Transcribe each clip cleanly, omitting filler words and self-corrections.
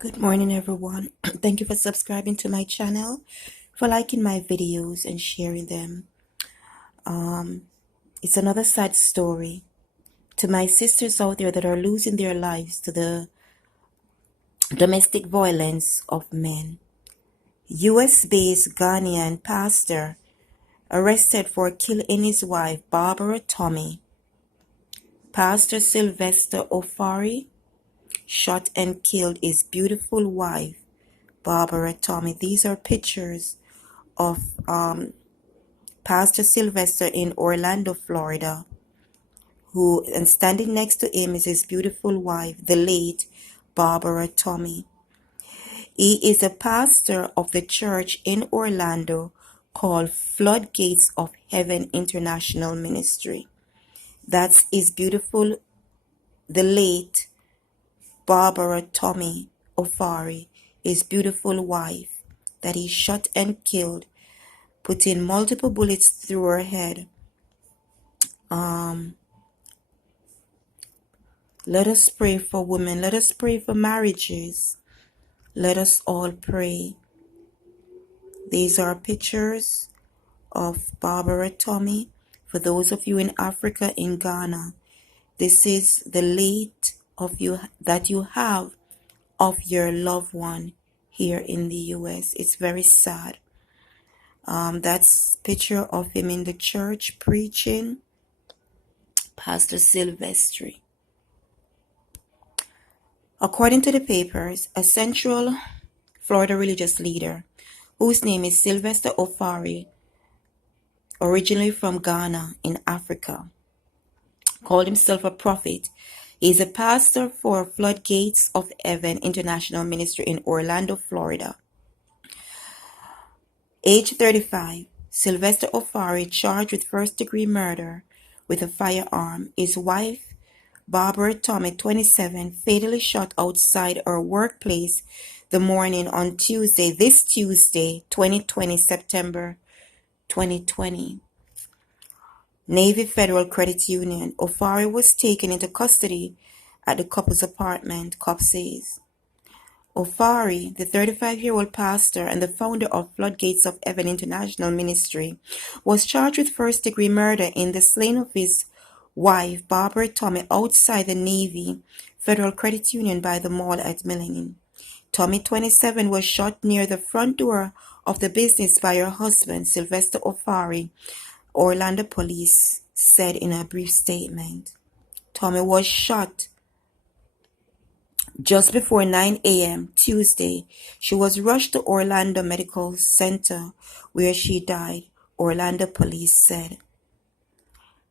Good morning, everyone. Thank you for subscribing to my channel, for liking my videos and sharing them. It's another sad story to my sisters out there that are losing their lives to the domestic violence of men. US-based Ghanaian pastor arrested for killing his wife, Barbara Tommey. Pastor Sylvester Ofori shot and killed his beautiful wife, Barbara Tommey. These are pictures of Pastor Sylvester in Orlando, Florida, and standing next to him is his beautiful wife, the late Barbara Tommey. He is a pastor of the church in Orlando called Floodgates of Heaven International Ministry. That's his beautiful, the late Barbara Tommey Ofori, his beautiful wife, that he shot and killed, putting multiple bullets through her head. Let us pray for women. Let us pray for marriages. Let us all pray. These are pictures of Barbara Tommey. For those of you in Africa, in Ghana, this is the late of you that you have of your loved one here in the US. It's very sad. That's picture of him in the church preaching, Pastor Sylvester. According to the papers, a Central Florida religious leader, whose name is Sylvester Ofori, originally from Ghana in Africa, called himself a prophet. He is a pastor for Floodgates of Heaven International Ministry in Orlando, Florida. Age 35, Sylvester Ofori charged with first-degree murder with a firearm. His wife, Barbara Tommey, 27, fatally shot outside her workplace the morning on this Tuesday, 2020, September 2020. Navy Federal Credit Union. Ofori was taken into custody at the couple's apartment, cop says. Ofori, the 35-year-old pastor and the founder of Floodgates of Heaven International Ministry, was charged with first-degree murder in the slaying of his wife, Barbara Tommey, outside the Navy Federal Credit Union by the mall at Millenia. Tommey, 27, was shot near the front door of the business by her husband, Sylvester Ofori, Orlando police said in a brief statement. Tommey was shot just before 9 a.m. Tuesday. She was rushed to Orlando Medical Center where she died, Orlando police said.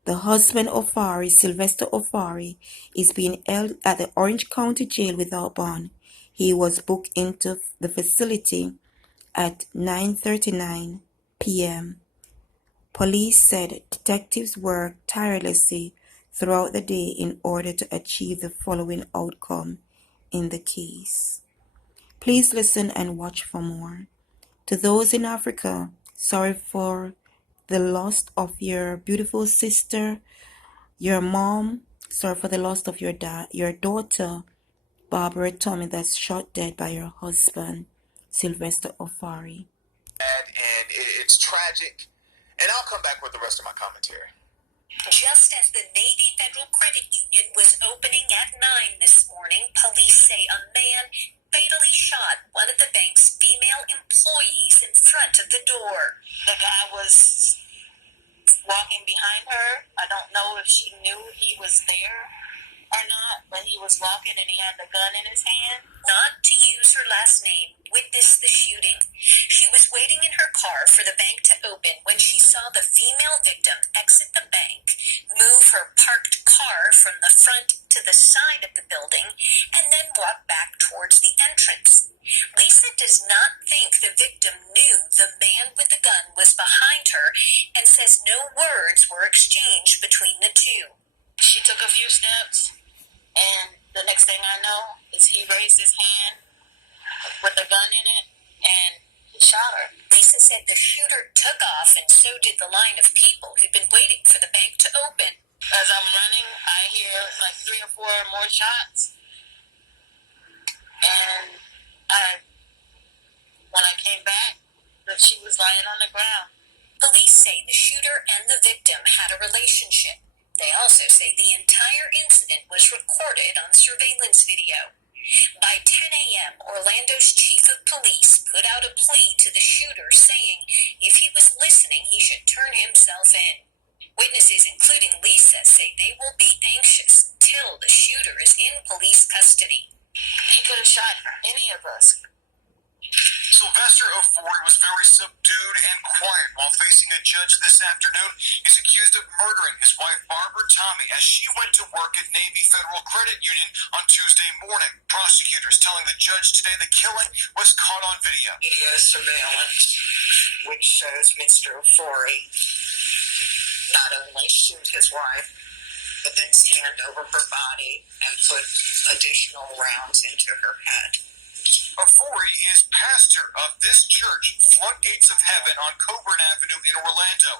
The husband Ofori, Sylvester Ofori, is being held at the Orange County Jail without bond. He was booked into the facility at 9:39 p.m. Police said detectives worked tirelessly throughout the day in order to achieve the following outcome in the case. Please listen and watch for more. To those in Africa, sorry for the loss of your beautiful sister, your mom. Sorry for the loss of your daughter, Barbara Tommey, that's shot dead by her husband, Sylvester Ofori. And it's tragic. And I'll come back with the rest of my commentary. Just as the Navy Federal Credit Union was opening at 9 this morning, police say a man fatally shot one of the bank's female employees in front of the door. The guy was walking behind her. I don't know if she knew he was there or not, but he was walking and he had the gun in his hand. Not to use her last name, witnessed the shooting. She was waiting in her car for the bank to open when she saw the female victim exit the bank, move her parked car from the front to the side of the building, and then walk back towards the entrance. Lisa does not think the victim knew the man with the gun was behind her and says no words were exchanged between the two. She took a few steps, and the next thing I know is he raised his hand with the gun in it, and he shot her. Lisa said the shooter took off, and so did the line of people who'd been waiting for the bank to open. As I'm running, I hear like 3 or 4 more shots, and their relationship. They also say the entire incident was recorded on surveillance video. By 10 a.m., Orlando's chief of police put out a plea to the shooter saying if he was listening, he should turn himself in. Witnesses, including Lisa, say they will be anxious till the shooter is in police custody. He could have shot any of us. Sylvester Ofori was very subdued and quiet while facing a judge this afternoon. He's accused of murdering his wife, Barbara Tommey, as she went to work at Navy Federal Credit Union on Tuesday morning. Prosecutors telling the judge today the killing was caught on video. Video surveillance, which shows Mr. Ofori not only shoot his wife, but then stand over her body and put additional rounds into her head. Ofori is pastor of this church, Floodgates of Heaven, on Coburn Avenue in Orlando.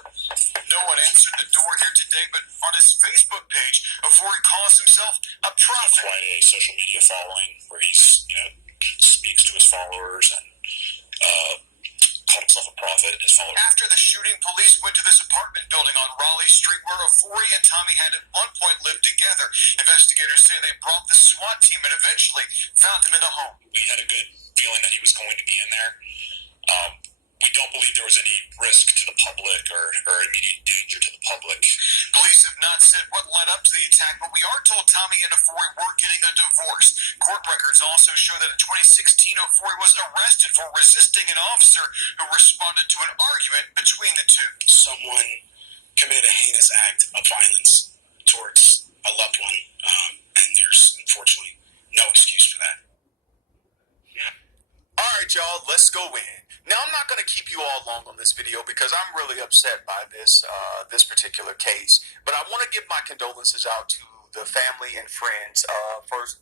No one answered the door here today, but on his Facebook page, Ofori calls himself a prophet. Quite a social media following where he's, speaks to his followers and called himself a prophet and his followers. After the shooting, police went to this apartment building on Raleigh Street where Ofori and Tommey had at one point lived together. Investigators say they brought the SWAT team and eventually found him in the home. We had a good feeling that he was going to be in there. We don't believe there was any risk to the public or immediate danger to the public. Police have not said what led up to the attack, but we are told Tommey and Ofori were getting a divorce. Court records also show that in 2016, Ofori was arrested for resisting an officer who responded to an argument between the two. Someone committed a heinous act of violence towards a loved one, and there's unfortunately no excuse for that. All right, y'all, let's go in. Now, I'm not going to keep you all long on this video because I'm really upset by this particular case. But I want to give my condolences out to the family and friends. First,